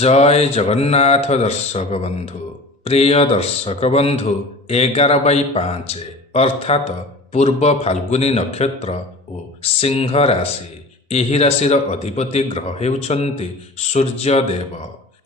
जय जगन्नाथ दर्शक बंधु प्रिय दर्शक बंधु 11/5 अर्थात पूर्व फाल्गुनी नक्षत्र और सिंह राशि। यही राशिर अधिपति ग्रह हेउछन्ति सूर्यदेव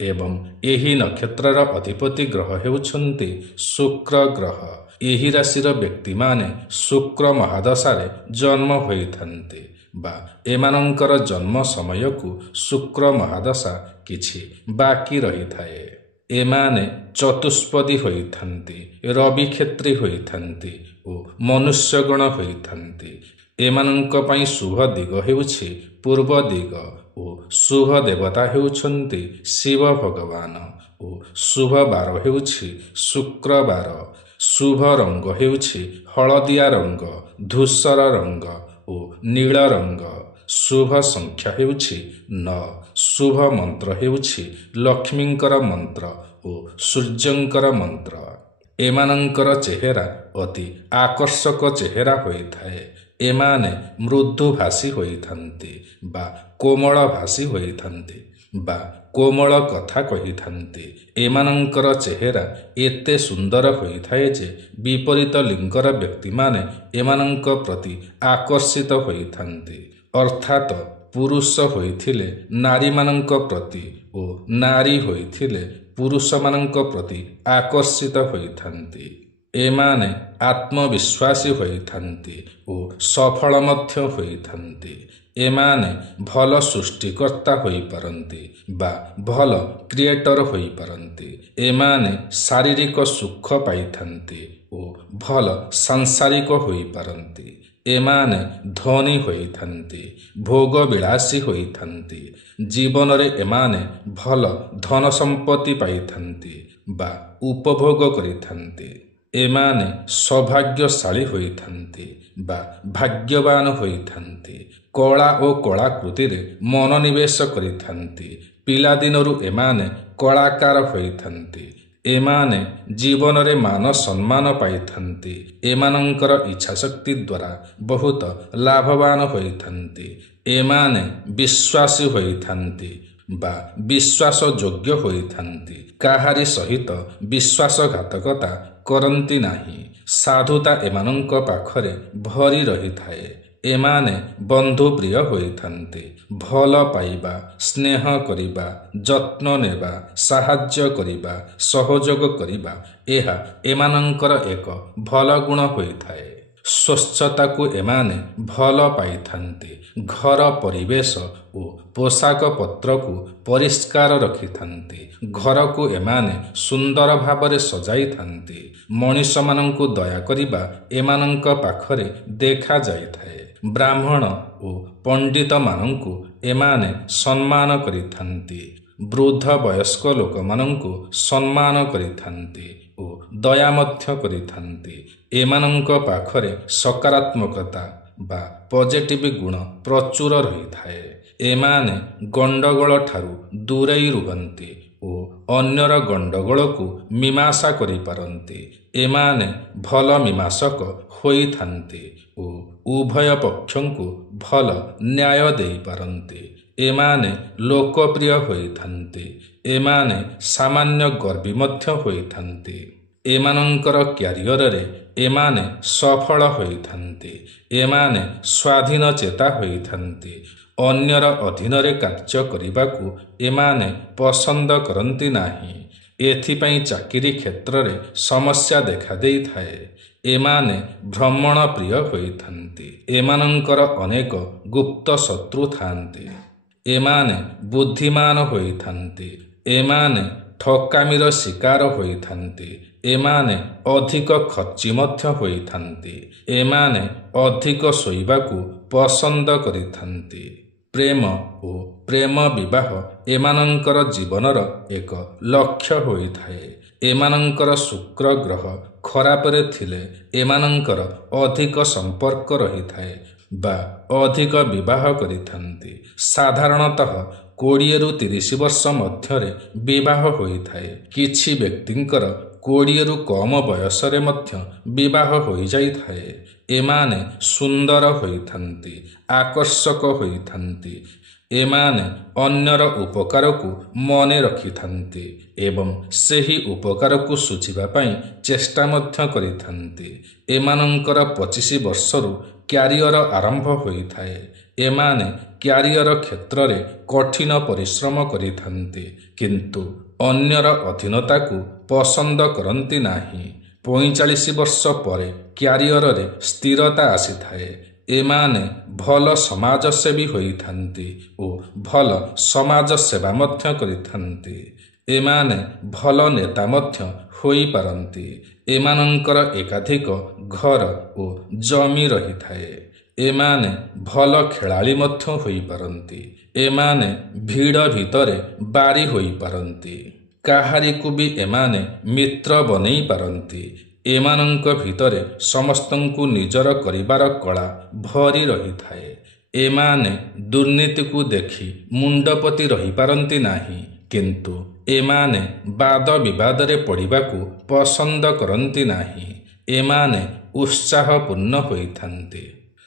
एवं यही नक्षत्रर अधिपति ग्रह हेउछन्ति शुक्र ग्रह। यही राशिर व्यक्ति माने शुक्र महादशारे जन्म होइथन्ति बा एमानंकर जन्म समय को शुक्र महादशा किछि बाकी रही थाए। एमाने चतुष्पदी होइथन्ति, रवि क्षेत्री होइथन्ति ओ मनुष्यगण होइथन्ति। एमानंक पई शुभ दिग हेउछि पूर्व दिग ओ शुभ देवता हेउछन्ति शिव भगवान ओ शुभ बार हेउछि शुक्रबार। शुभ रंग हेउछि हलदिया रंग, धूसर रंग ओ नील रंग। शुभ संख्या हेउछि 9। शुभ मंत्र हेउछि लक्ष्मींकर मंत्र ओ सूर्यंकर मंत्र। एमानंकर चेहरा अति आकर्षक चेहरा होइथाए। एमाने मृदुभाषी होइथन्ति बा कोमल भाषी होइथन्ति बा कोमल कथा कहिथन्ति। एमानंकर चेहरा एते सुंदर होइथाए जे विपरीत लिंगर व्यक्ति माने एमानंक प्रति आकर्षित होइथन्ति। अर्थात पुरुष होइथिले नारी मानंक प्रति ओ नारी होइथिले पुरुष मानंक प्रति आकर्षित होइथन्ति। एमाने आत्मविश्वासी होइथन्ति ओ सफल मध्य होइथन्ति। एमाने भल सृष्टिकर्ता होई परंती बा भल क्रिएटर होई परंती। एमाने शारीरिक सुख पाइथन्ति ओ भल सांसारिक होई परंती। एमाने धनी होइथन्ति, भोग विलासी होइथन्ति। जीवन रे एमाने भल धन संपत्ति पाइथन्ति बा उपभोग करिथन्ति। एमाने सौभाग्यशाली होइथन्ति बा भाग्यवान होइथन्ति। कला और कलाकृति रे मनोनिवेश करिथन्ति। पिलादिनरु एमाने कलाकार होइथन्ति। एमाने जीवन रे मान सम्मान पाइथन्ति। एमानंकर इच्छा शक्ति द्वारा बहुत लाभवान होइथन्ति। एमाने विश्वासी होइथन्ति बा विश्वास योग्य होइथन्ति। काहारी सहित विश्वासघातकता करन्ति नाही। साधुता एमानंक पाखरे भरी रही थाए। एमाने बंधु प्रिय होइथन्ति। भल पाइबा, स्नेह करिबा, जत्न नेबा, साहाय्य करिबा, सहयोग करिबा एहा एमानंकर एक भल गुण होइथाए। स्वच्छता को एमाने भल पाइथन्ति। घर परिवेश ओ पोशाक पत्र को परिष्कार रखिथन्ति। घर को एमाने सुंदर भावरे सजाई थान्ति। मनुष्य मानंकु दया करिबा एमानंक पाखरे देखा जाइथाए। ब्राह्मण ओ पंडित मानंकु एमाने सम्मान करिथन्ति। वृद्ध वयस्क लोक मानंकु सम्मान करिथन्ति ओ दया मध्य करिथन्ति। एमानंक पाखरे सकारात्मकता बा पॉजिटिव गुण प्रचुर रही थाए। एमाने गंडगोल ठारू दूरेई रुहन्ति ओ अन्यर गंडगोल को मीमांसा करि पारन्ति। एमाने भल मीमांसक होइथन्ति ओ उभय पक्षंकु भल न्याय देई पारन्ति। एमाने लोकप्रिय होइथन्ति। एमाने सामान्य गर्वी मध्य होइथन्ति। एमानंकर क्यारियर रे एमाने सफल होइथन्ति। एमाने स्वाधीन चेता होइथन्ति। अन्यर अधीन रे कार्य करिबाकु एमाने पसंद करन्ति नाही। एथिपई चाकिरी क्षेत्र रे समस्या देखा देई थाए। एमाने भ्रमण प्रिय होइथन्ति। एमानंकर अनेक गुप्त शत्रु थान्ति। एमाने बुद्धिमान होइथन्ति। एमाने ठकामीर शिकार होइथन्ति। एमाने अधिक खर्ची मध्य होइथन्ति। एमाने अधिक शोइबाकु पसंद करिथन्ति। प्रेम ओ प्रेम विवाह एमानंकर जीवनर एक लक्ष्य होइथाए। एमानंकर शुक्र ग्रह खरापरे थिले एमानंकर अधिक संपर्क रही थाए बा अधिक विवाह करिथन्ति। साधारणतः 20 ରୁ 30 वर्ष मध्यरे विवाह होइथाए। किछि व्यक्तिंकर 20 ରୁ कम बयसरे मध्य विवाह होई जाइथाए। एमाने सुंदर होइथन्ति, आकर्षक होइथन्ति। ଏମାନେ ଅନ୍ୟର ଉପକାରକୁ ମନେ ରଖିଥାନ୍ତି ଏବଂ ସେହି ଉପକାରକୁ ଶୁଝିବା ପାଇଁ ଚେଷ୍ଟା ମଧ୍ୟ କରିଥାନ୍ତି। ଏମାନଙ୍କର 25 ବର୍ଷରୁ କ୍ୟାରିୟର ଆରମ୍ଭ ହୋଇଥାଏ। ଏମାନେ କ୍ୟାରିୟର କ୍ଷେତ୍ରରେ କଠିନ ପରିଶ୍ରମ କରିଥାନ୍ତି କିନ୍ତୁ ଅନ୍ୟର ଅଧୀନତାକୁ ପସନ୍ଦ କରନ୍ତି ନାହିଁ। 45 ବର୍ଷ ପରେ କ୍ୟାରିୟରରେ ସ୍ଥିରତା ଆସିଥାଏ। ଏମାନେ ଭଲ ସମାଜସେବୀ ହୋଇଥାନ୍ତି ଓ ଭଲ ସମାଜ ସେବା ମଧ୍ୟ କରିଥାନ୍ତି। ଏମାନେ ଭଲ ନେତା ମଧ୍ୟ ହୋଇପାରନ୍ତି। ଏମାନଙ୍କର ଏକାଧିକ ଘର ଓ ଜମି ରହିଥାଏ। ଏମାନେ ଭଲ ଖେଳାଳି ମଧ୍ୟ ହୋଇପାରନ୍ତି। ଏମାନେ ଭିଡ଼ ଭିତରେ ବାରି ହୋଇପାରନ୍ତି। କାହାରିକୁ ବି ଏମାନେ ମିତ୍ର ବନେଇ ପାରନ୍ତି। ଏମାନଙ୍କ ଭିତରେ ସମସ୍ତଙ୍କୁ ନିଜର କରିବାର କଳା ଭରି ରହିଥାଏ। ଏମାନେ ଦୁର୍ନୀତିକୁ ଦେଖି ମୁଣ୍ଡପୋତି ରହିପାରନ୍ତି ନାହିଁ କିନ୍ତୁ ଏମାନେ ବାଦ ବିବାଦରେ ପଡ଼ିବାକୁ ପସନ୍ଦ କରନ୍ତି ନାହିଁ। ଏମାନେ ଉତ୍ସାହପୂର୍ଣ୍ଣ ହୋଇଥାନ୍ତି।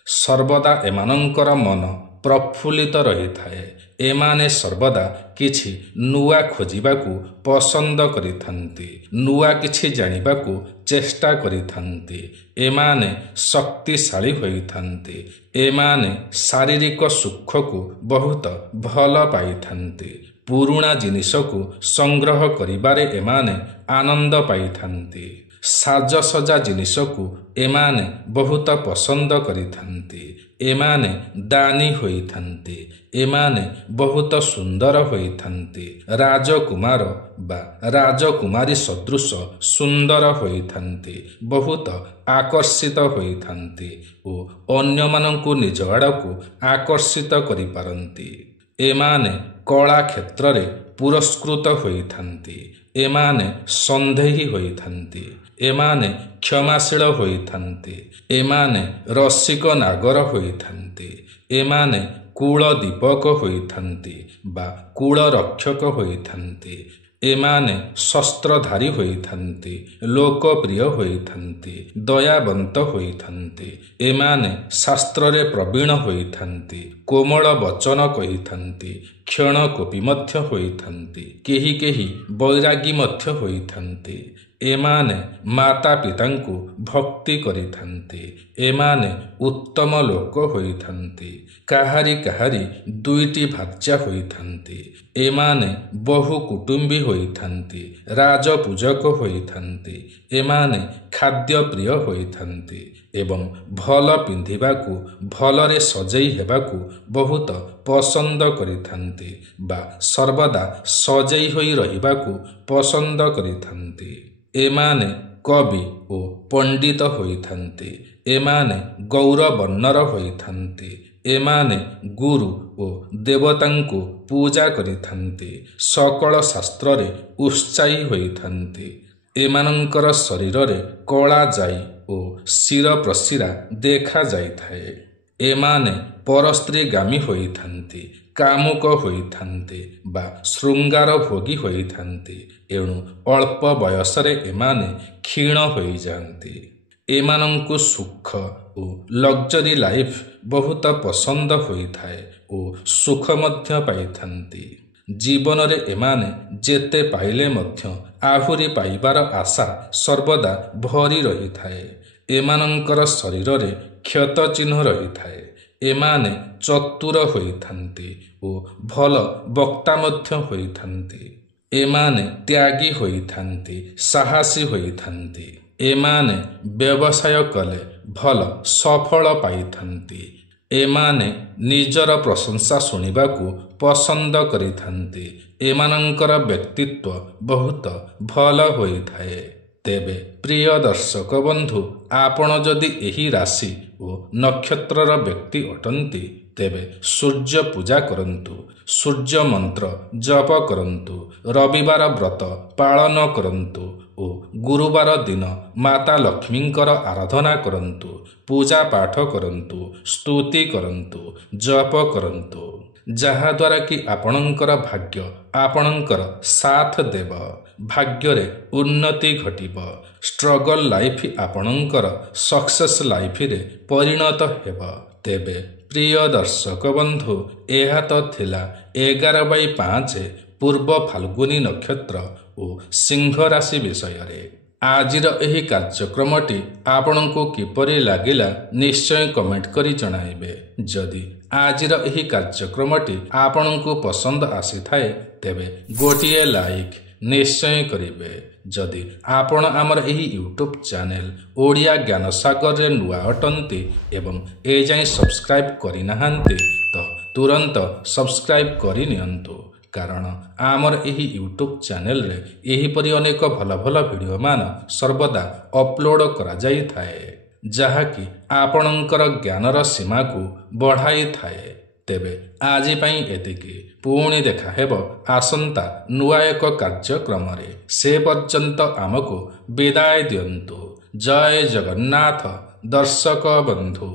ସର୍ବଦା ଏମାନଙ୍କର ମନ ପ୍ରଫୁଲ୍ଲିତ ରହିଥାଏ। ଏମାନେ ସର୍ବଦା କିଛି ନୂଆ ଖୋଜିବାକୁ ପସନ୍ଦ କରିଥାନ୍ତି। ନୂଆ କିଛି ଜାଣିବାକୁ ଚେଷ୍ଟା କରିଥାନ୍ତି। ଏମାନେ ଶକ୍ତିଶାଳୀ ହୋଇଥାନ୍ତି। ଏମାନେ ଶାରୀରିକ ସୁଖକୁ ବହୁତ ଭଲ ପାଇଥାନ୍ତି। ପୁରୁଣା ଜିନିଷକୁ ସଂଗ୍ରହ କରିବାରେ ଏମାନେ ଆନନ୍ଦ ପାଇଥାନ୍ତି। ସାଜସଜା ଜିନିଷକୁ ଏମାନେ ବହୁତ ପସନ୍ଦ କରିଥାନ୍ତି। ଏମାନେ ଦାନୀ ହୋଇଥାନ୍ତି। ଏମାନେ ବହୁତ ସୁନ୍ଦର ହୋଇଥାନ୍ତି। ରାଜକୁମାର ବା ରାଜକୁମାରୀ ସଦୃଶ ସୁନ୍ଦର ହୋଇଥାନ୍ତି। ବହୁତ ଆକର୍ଷିତ ହୋଇଥାନ୍ତି ଓ ଅନ୍ୟମାନଙ୍କୁ ନିଜ ଆଡ଼କୁ ଆକର୍ଷିତ କରିପାରନ୍ତି। ଏମାନେ କଳା କ୍ଷେତ୍ରରେ ପୁରସ୍କୃତ ହୋଇଥାନ୍ତି। ଏମାନେ ସନ୍ଦେହୀ ହୋଇଥାନ୍ତି। ଏମାନେ କ୍ଷମାଶୀଳ ହୋଇଥାନ୍ତି। ଏମାନେ ରସିକ ନାଗର ହୋଇଥାନ୍ତି। ଏମାନେ କୂଳ ଦୀପକ ହୋଇଥାନ୍ତି ବା କୂଳ ରକ୍ଷକ ହୋଇଥାନ୍ତି। ଏମାନେ ଶସ୍ତ୍ରଧାରୀ ହୋଇଥାନ୍ତି। ଲୋକପ୍ରିୟ ହୋଇଥାନ୍ତି। ଦୟାବନ୍ତ ହୋଇଥାନ୍ତି। ଏମାନେ ଶାସ୍ତ୍ରରେ ପ୍ରବୀଣ ହୋଇଥାନ୍ତି। କୋମଳ ବଚନ କହିଥାନ୍ତି। କ୍ଷଣକୋପୀ ମଧ୍ୟ ହୋଇଥାନ୍ତି। କେହି କେହି ବୈରାଗୀ ମଧ୍ୟ ହୋଇଥାନ୍ତି। ଏମାନେ ମାତା ପିତାଙ୍କୁ ଭକ୍ତି କରିଥାନ୍ତି। ଏମାନେ ଉତ୍ତମ ଲୋକ ହୋଇଥାନ୍ତି। କାହାରି କାହାରି 2ଟି ଭାର୍ଯ୍ୟା ହୋଇଥାନ୍ତି। ଏମାନେ ବହୁ କୁଟୁମ୍ବୀ ହୋଇଥାନ୍ତି। ରାଜପୂଜକ ହୋଇଥାନ୍ତି। ଏମାନେ ଖାଦ୍ୟପ୍ରିୟ ହୋଇଥାନ୍ତି ଏବଂ ଭଲ ପିନ୍ଧିବାକୁ ଭଲରେ ସଜେଇ ହେବାକୁ ବହୁତ ପସନ୍ଦ କରିଥାନ୍ତି ବା ସର୍ବଦା ସଜେଇ ହୋଇ ରହିବାକୁ ପସନ୍ଦ କରିଥାନ୍ତି। ଏମାନେ କବି ଓ ପଣ୍ଡିତ ହୋଇଥାନ୍ତି। ଏମାନେ ଗୌରବର୍ଣ୍ଣର ହୋଇଥାନ୍ତି। ଏମାନେ ଗୁରୁ ଓ ଦେବତାଙ୍କୁ ପୂଜା କରିଥାନ୍ତି। ସକଳ ଶାସ୍ତ୍ରରେ ଉତ୍ସାହୀ ହୋଇଥାନ୍ତି। ଏମାନଙ୍କର ଶରୀରରେ କଳା ଯାଇ ଓ ଶିରପ୍ରଶିରା ଦେଖାଯାଇଥାଏ। ଏମାନେ ପରସ୍ତ୍ରୀଗାମୀ ହୋଇଥାନ୍ତି। କାମୁକ ହୋଇଥାନ୍ତି ବା ଶୃଙ୍ଗାର ଭୋଗୀ ହୋଇଥାନ୍ତି। ଏଣୁ ଅଳ୍ପ ବୟସରେ ଏମାନେ କ୍ଷୀଣ ହୋଇଯାଆନ୍ତି। ଏମାନଙ୍କୁ ସୁଖ ଓ ଲକ୍ଜରୀ ଲାଇଫ୍ ବହୁତ ପସନ୍ଦ ହୋଇଥାଏ ଓ ସୁଖ ମଧ୍ୟ ପାଇଥାନ୍ତି। ଜୀବନରେ ଏମାନେ ଯେତେ ପାଇଲେ ମଧ୍ୟ ଆହୁରି ପାଇବାର ଆଶା ସର୍ବଦା ଭରି ରହିଥାଏ। ଏମାନଙ୍କର ଶରୀରରେ କ୍ଷତ ଚିହ୍ନ ରହିଥାଏ। ଏମାନେ ଚତୁର ହୋଇଥାନ୍ତି ଓ ଭଲ ବକ୍ତା ମଧ୍ୟ ହୋଇଥାନ୍ତି। ଏମାନେ ତ୍ୟାଗୀ ହୋଇଥାନ୍ତି। ସାହସୀ ହୋଇଥାନ୍ତି। ଏମାନେ ବ୍ୟବସାୟ କଲେ ଭଲ ସଫଳ ପାଇଥାନ୍ତି। ଏମାନେ ନିଜର ପ୍ରଶଂସା ଶୁଣିବାକୁ ପସନ୍ଦ କରିଥାନ୍ତି। ଏମାନଙ୍କର ବ୍ୟକ୍ତିତ୍ୱ ବହୁତ ଭଲ ହୋଇଥାଏ। ତେବେ ପ୍ରିୟ ଦର୍ଶକ ବନ୍ଧୁ, ଆପଣ ଯଦି ଏହି ରାଶି ଓ ନକ୍ଷତ୍ରର ବ୍ୟକ୍ତି ଅଟନ୍ତି ତେବେ ସୂର୍ଯ୍ୟ ପୂଜା କରନ୍ତୁ। ସୂର୍ଯ୍ୟ ମନ୍ତ୍ର ଜପ କରନ୍ତୁ। ରବିବାର ବ୍ରତ ପାଳନ କରନ୍ତୁ ଓ ଗୁରୁବାର ଦିନ ମାତା ଲକ୍ଷ୍ମୀଙ୍କର ଆରାଧନା କରନ୍ତୁ। ପୂଜା ପାଠ କରନ୍ତୁ। ସ୍ତୁତି କରନ୍ତୁ। ଜପ କରନ୍ତୁ। ଯାହାଦ୍ୱାରା କି ଆପଣଙ୍କର ଭାଗ୍ୟ ଆପଣଙ୍କର ସାଥ ଦେବ। ଭାଗ୍ୟରେ ଉନ୍ନତି ଘଟିବ। ଷ୍ଟ୍ରଗଲ୍ ଲାଇଫ୍ ଆପଣଙ୍କର ସକ୍ସେସ୍ ଲାଇଫରେ ପରିଣତ ହେବ। ତେବେ ପ୍ରିୟ ଦର୍ଶକ ବନ୍ଧୁ, ଏହା ତ ଥିଲା 11/5 ପୂର୍ବ ଫାଲ୍ଗୁନୀ ନକ୍ଷତ୍ର ଓ ସିଂହ ରାଶି ବିଷୟରେ। ଆଜିର ଏହି କାର୍ଯ୍ୟକ୍ରମଟି ଆପଣଙ୍କୁ କିପରି ଲାଗିଲା ନିଶ୍ଚୟ କମେଣ୍ଟ କରି ଜଣାଇବେ। ଯଦି ଆଜିର ଏହି କାର୍ଯ୍ୟକ୍ରମଟି ଆପଣଙ୍କୁ ପସନ୍ଦ ଆସିଥାଏ ତେବେ ଗୋଟିଏ ଲାଇକ୍ ନିଶ୍ଚୟ କରିବେ। ଯଦି ଆପଣ ଆମର ଏହି ୟୁଟ୍ୟୁବ୍ ଚ୍ୟାନେଲ ଓଡ଼ିଆ ଜ୍ଞାନସାଗରରେ ନୂଆ ଅଟନ୍ତି ଏବଂ ଏଯାଏଁ ସବସ୍କ୍ରାଇବ୍ କରିନାହାନ୍ତି ତ ତୁରନ୍ତ ସବସ୍କ୍ରାଇବ୍ କରିନିଅନ୍ତୁ, କାରଣ ଆମର ଏହି ୟୁଟ୍ୟୁବ୍ ଚ୍ୟାନେଲରେ ଏହିପରି ଅନେକ ଭଲ ଭଲ ଭିଡ଼ିଓମାନ ସର୍ବଦା ଅପଲୋଡ଼ କରାଯାଇଥାଏ, ଯାହାକି ଆପଣଙ୍କର ଜ୍ଞାନର ସୀମାକୁ ବଢ଼ାଇଥାଏ। ତେବେ ଆଜି ପାଇଁ ଏତିକି। ପୁଣି ଦେଖା ହେବ ଆସନ୍ତା ନୂଆ ଏକ କାର୍ଯ୍ୟକ୍ରମରେ। ସେ ପର୍ଯ୍ୟନ୍ତ ଆମକୁ ବିଦାୟ ଦିଅନ୍ତୁ। ଜୟ ଜଗନ୍ନାଥ ଦର୍ଶକ ବନ୍ଧୁ।